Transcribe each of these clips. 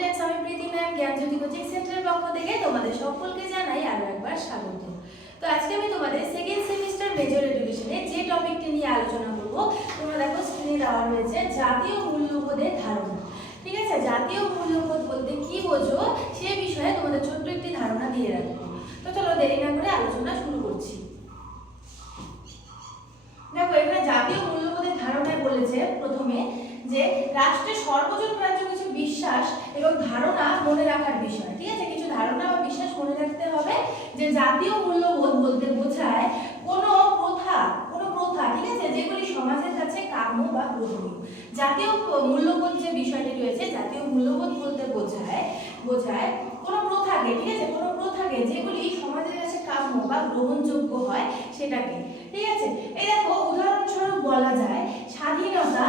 Students, আমি প্রীতি ma'am জ্ঞানজ্যোতি coaching সেন্টারের পক্ষ থেকে তোমাদের সকলকে জানাই আরো একবার স্বাগত। তো আজকে আমি তোমাদের সেকেন্ড সেমিস্টার মেজর এডুকেশনে যে টপিকটি নিয়ে আলোচনা করব, তোমরা দেখো স্ক্রিনে দেওয়া রয়েছে জাতীয় মূল্যবোধের ধারণা। ঠিক আছে, জাতীয় মূল্যবোধ বলতে কি বোঝো সে বিষয়ে তোমাদের ছোট্ট একটি ধারণা দিয়ে রাখবো। তো চলো দেরি না করে আলোচনা শুরু করছি। দেখো এখানে জাতীয় মূল্যবোধের ধারণায় বলেছে প্রথমে যে রাষ্ট্রের সর্বজন গ্রাহ্য কিছু বিশ্বাস এবং ধারণা মনে রাখার বিষয়। ঠিক আছে, কিছু ধারণা বা বিশ্বাস মনে রাখতে হবে। যে জাতীয় মূল্যবোধ বলতে বোঝায় কোনো প্রথা, ঠিক আছে, যেগুলি সমাজের কাছে কাম্য বা গ্রহণীয়। জাতীয় মূল্যবোধ যে বিষয়টি রয়েছে, জাতীয় মূল্যবোধ বলতে বোঝায় কোনো প্রথাকে, ঠিক আছে, কোনো প্রথাকে যেগুলি সমাজের কাছে কাম্য বা গ্রহণযোগ্য হয় সেটাকে। ঠিক আছে, এই দেখো উদাহরণস্বরূপ বলা যায় স্বাধীনতা,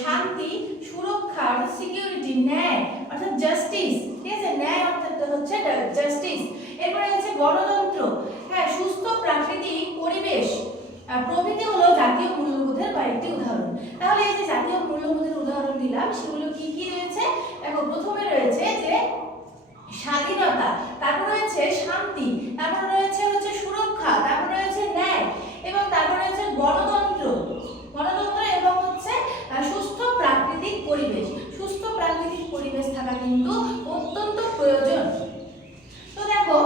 শান্তি, সুরক্ষা অর্থাৎ সিকিউরিটি, ন্যায় অর্থাৎ জাস্টিস। ঠিক আছে, ন্যায় অর্থাৎ হচ্ছে জাস্টিস। এরপরে হচ্ছে গণতন্ত্র, হ্যাঁ, সুস্থ প্রাকৃতিক পরিবেশ প্রভৃতি হলো জাতীয় মূল্যবোধের কয়েকটি উদাহরণ। তাহলে এই যে জাতীয় মূল্যবোধের উদাহরণ দিলাম সেগুলো কি কি রয়েছে? দেখো প্রথমে রয়েছে যে স্বাধীনতা, তারপর রয়েছে শান্তি, তারপর রয়েছে সুরক্ষা, তারপর রয়েছে ন্যায় এবং তারপর রয়েছে গণতন্ত্র এবং হচ্ছে সুস্থ প্রাকৃতিক পরিবেশ। সুস্থ প্রাকৃতিক পরিবেশ থাকা কিন্তু অত্যন্ত প্রয়োজন। তো দেখো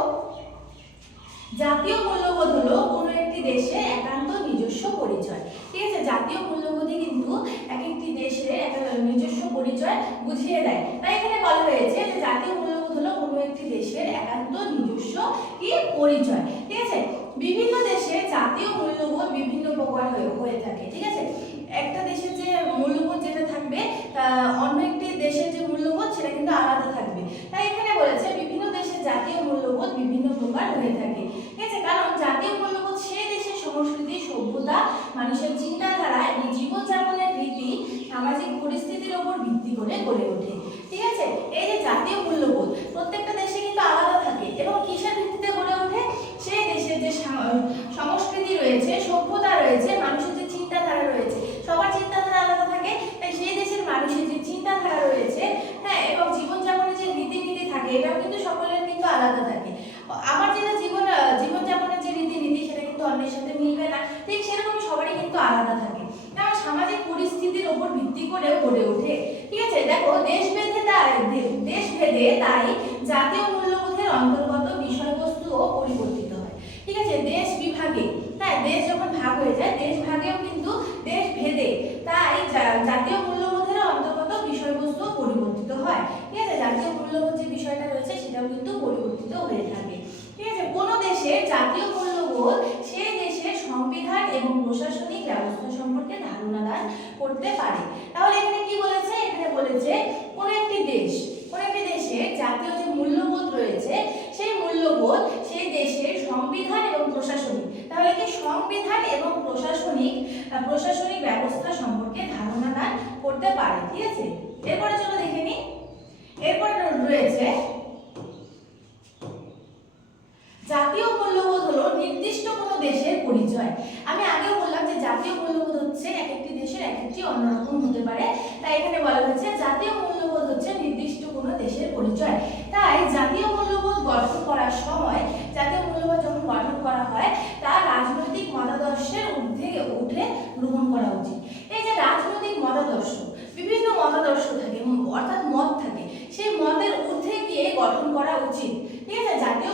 জাতীয় মূল্যবোধ হলো কোনো একটি দেশের একান্ত নিজস্ব পরিচয়। ঠিক আছে, জাতীয় মূল্যবোধই কিন্তু এক একটি দেশের একটা নিজস্ব পরিচয় বুঝিয়ে দেয়। তাই এখানে বলা হয়েছে যে জাতীয় মূল্যবোধ হলো কোনো একটি দেশের একান্ত নিজস্ব কি পরিচয়। ঠিক আছে, বিভিন্ন দেশে জাতীয় মূল্যবোধ বিভিন্ন প্রকার হয়ে থাকে। ঠিক আছে, একটা দেশের যে মূল্যবোধ যেটা থাকবে অন্য একটি দেশের যে মূল্যবোধ সেটা কিন্তু আলাদা থাকবে। তাই এখানে বলেছে বিভিন্ন দেশের জাতীয় মূল্যবোধ বিভিন্ন প্রকার হয়ে থাকে। ঠিক আছে, কারণ জাতীয় মূল্যবোধ সেই দেশের সংস্কৃতি, সভ্যতা, মানুষের চিন্তাধারা এবং জীবনযাপনের রীতি, সামাজিক পরিস্থিতির উপর ভিত্তি করে গড়ে ওঠে। ঠিক আছে, এই যে জাতীয় মূল্যবোধ প্রত্যেকটা দেশে কিন্তু আলাদা থাকে এবং কিসের ভিত্তিতে গড়ে ওঠে? সেই দেশের যে সংস্কৃতি রয়েছে, সভ্যতা রয়েছে, মানুষের যে চিন্তাধারা রয়েছে, সবার চিন্তাধারা আলাদা থাকে। তাই সেই দেশের মানুষের যে চিন্তাধারা রয়েছে, হ্যাঁ, এবং জীবনযাপনের যে রীতিনীতি থাকে এটাও কিন্তু সকলের কিন্তু আলাদা থাকে। আমার যেটা জীবনযাপনের যে রীতিনীতি সেটা কিন্তু অন্যের সাথে মিলবে না, ঠিক সেরকম সবারই কিন্তু আলাদা থাকে। কারণ সামাজিক পরিস্থিতির উপর ভিত্তি করেও গড়ে ওঠে। ঠিক আছে, দেখো দেশভেদে তাই জাতীয় মূল্যবোধের অন্তর্গত বিষয়বস্তুও পরিবর্তিত হয়। ঠিক আছে, দেশ বিভাগে, হ্যাঁ, দেশ যখন ভাগ হয়ে যায় দেশ ভাগেও কিন্তু দেশ ভেদে তাই জাতীয় মূল্যবোধের অন্তর্গত বিষয়বস্তু পরিবর্তিত হয়। ঠিক আছে, জাতীয় মূল্যবোধ যে বিষয়টা রয়েছে সেটাও কিন্তু পরিবর্তিত হয়ে থাকে। ঠিক আছে, কোনো দেশের জাতীয় মূল্যবোধ সেই দেশের সংবিধান এবং প্রশাসনিক ব্যবস্থা সম্পর্কে ধারণা দান করতে পারে। তাহলে এখানে কি বলেছে? এখানে বলেছে কোনো একটি দেশের জাতীয় যে মূল্যবোধ রয়েছে সেই মূল্যবোধ সেই দেশের সংবিধান এবং প্রশাসনিক, তাহলে কি সংবিধান এবং প্রশাসনিক ব্যবস্থা সম্পর্কে ধারণা দান করতে পারে। ঠিক আছে, এরপরে চলো দেখে নিই। এরপরে রয়েছে জাতীয় মূল্যবোধ হলো নির্দিষ্ট কোনো দেশের পরিচয়। আমি আগেও বললাম যে জাতীয় মূল্যবোধ হচ্ছে এক একটি দেশের এক একটি অন্যরকম হতে পারে। তাই এখানে বলা হয়েছে জাতীয় মূল্যবোধ হচ্ছে নির্দিষ্ট কোনো দেশের পরিচয়। তাই জাতীয় মূল্যবোধ গঠন করার সময়, জাতীয় মূল্যবোধ যখন গঠন করা হয় তা রাজনৈতিক মতাদর্শের ঊর্ধ্বে উঠে গ্রহণ করা উচিত। এই যে রাজনৈতিক মতাদর্শ, বিভিন্ন মতাদর্শ থাকে অর্থাৎ মত থাকে, সেই মতের ঊর্ধ্বে গিয়ে গঠন করা উচিত। ঠিক আছে, জাতীয়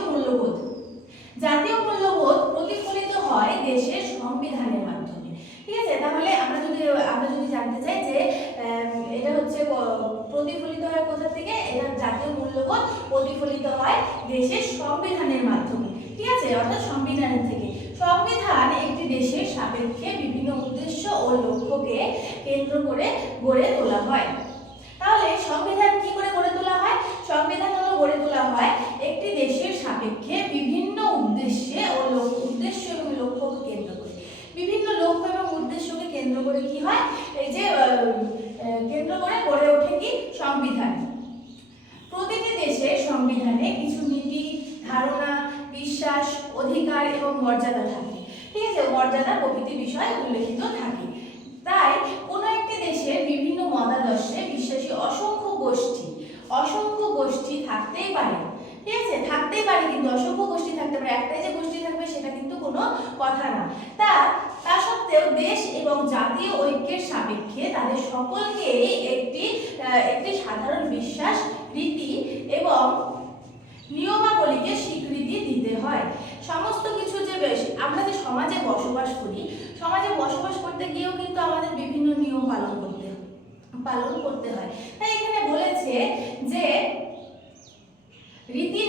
মূল্যবোধ প্রতিফলিত হয় দেশের সংবিধানের মাধ্যমে। ঠিক আছে, তাহলে আমরা যদি জানতে চাই যে এটা হচ্ছে প্রতিফলিত হয় কোথা থেকে, এটা জাতীয় মূল্যবোধ প্রতিফলিত হয় দেশের সংবিধানের মাধ্যমে। ঠিক আছে, অর্থাৎ সংবিধানের থেকে। সংবিধান একটি দেশের সাপেক্ষে বিভিন্ন উদ্দেশ্য ও লক্ষ্যকে কেন্দ্র করে গড়ে তোলা হয়। তাহলে সংবিধান কি করে গড়ে তোলা হয়? সংবিধান হলো গড়ে তোলা হয় একটি দেশের সাপেক্ষে বিভিন্ন উদ্দেশ্য এবং লক্ষ্যকে কেন্দ্র করে। বিভিন্ন লক্ষ্য এবং উদ্দেশ্যকে কেন্দ্র করে কি হয়? এই যে কেন্দ্র করে গড়ে ওঠে কি সংবিধান। প্রতিটি দেশের সংবিধানে কিছু নীতি, ধারণা, বিশ্বাস, অধিকার এবং মর্যাদা থাকে। ঠিক আছে, মর্যাদা প্রভৃতি বিষয় উল্লেখিত থাকে। তাই কোনো একটি দেশের বিভিন্ন মতাদর্শে বিশ্বাসী অসংখ্য গোষ্ঠী কথা না। তা সত্ত্বেও দেশ এবং জাতীয় ঐক্যের সাপেক্ষে তাদের সকলকে একটি সাধারণ বিশ্বাস, রীতি এবং নিয়মাবলীকে স্বীকৃতি দিতে হয়। সমস্ত কিছু যে আমরা যে সমাজে বসবাস করি, সমাজে বসবাস করতে গিয়েও কিন্তু আমাদের বিভিন্ন নিয়ম পালন করতে হয়। তাই এখানে বলেছে যে রীতি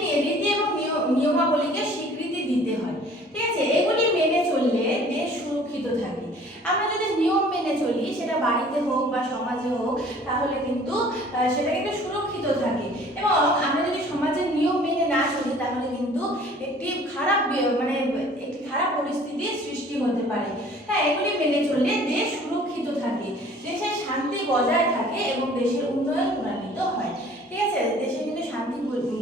এবং নিয়মাবলীকে স্বীকৃতি দিতে হয়। ঠিক আছে, এগুলি মেনে চললে দেশ সুরক্ষিত থাকে। আমরা যদি নিয়ম মেনে চলি, সেটা বাড়িতে হোক বা সমাজে হোক, তাহলে কিন্তু সেটা কিন্তু সুরক্ষিত থাকে। এবং আমরা যদি সমাজের নিয়ম মেনে না চলি, তাহলে কিন্তু একটি খারাপ পরিস্থিতির সৃষ্টি হতে পারে। হ্যাঁ, এগুলি মেনে চললে দেশ সুরক্ষিত থাকে, দেশের শান্তি বজায় থাকে এবং দেশের উন্নয়ন ত্বরান্বিত হয়। ঠিক আছে, দেশে কিন্তু শান্তি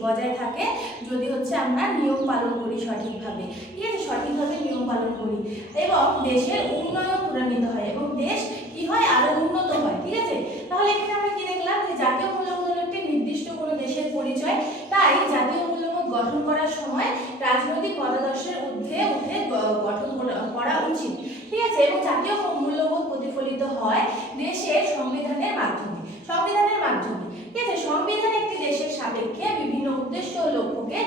বজায় থাকে যদি আমরা নিয়ম পালন করি সঠিকভাবে। ঠিক আছে, সঠিকভাবে নিয়ম পালন করি এবং দেশের উন্নয়ন ত্বরান্বিত হয় এবং দেশ কি হয়, আরো উন্নত হয়। ঠিক আছে, তাহলে এখানে আমরা কি দেখলাম যে জাতীয় মূল্যবোধ হলো একটি নির্দিষ্ট কোনো দেশের পরিচয়। তাই জাতীয় মূল্যবোধ গঠন করার সময় রাজনৈতিক মতাদর্শের ঊর্ধ্বে উঠে গঠন করা উচিত। ঠিক আছে, এবং জাতীয় মূল্যবোধ প্রতিফলিত হয় দেশের সংবিধানের মাধ্যমে। ঠিক আছে, সংবিধান একটি দেশের সাপেক্ষে বিভিন্ন উদ্দেশ্য ও লক্ষ্যকে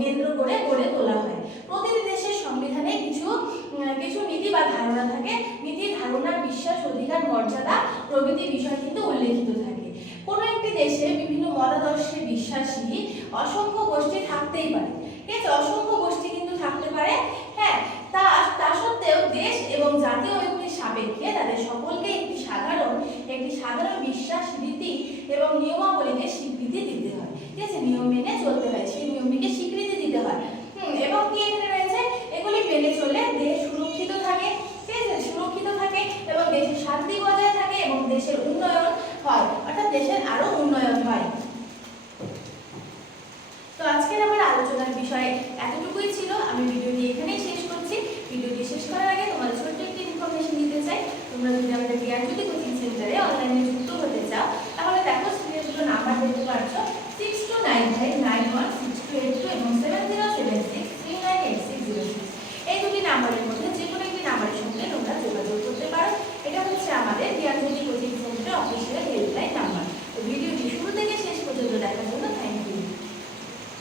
কেন্দ্র করে গড়ে তোলা হয়। প্রতিটি দেশের সংবিধানে কিছু নীতি বা ধারণা থাকে। নীতি, ধারণা, বিশ্বাস, অধিকার, মর্যাদা প্রভৃতি বিষয় কিন্তু উল্লেখিত থাকে। কোনো একটি দেশে বিভিন্ন মতাদর্শে বিশ্বাসী অসংখ্য গোষ্ঠী থাকতেই পারে। ঠিক আছে, অসংখ্য গোষ্ঠী কিন্তু থাকতে পারে। হ্যাঁ, তা সত্ত্বেও দেশ এবং জাতীয় ঐক্যের সাপেক্ষে তাদের সকলকে একটি সাধারণ বিশ্বাস, রীতি এবং নিয়মাবলী